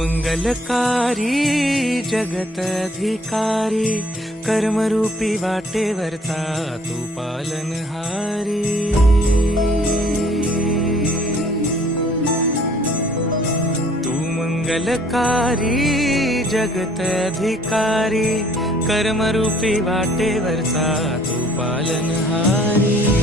मंगलकारी जगत अधिकारी, कर्मरूपी वाटेवरचा तू पालनहारी। तू मंगलकारी जगत अधिकारी, कर्मरूपी वाटेवरचा तू पालनहारी।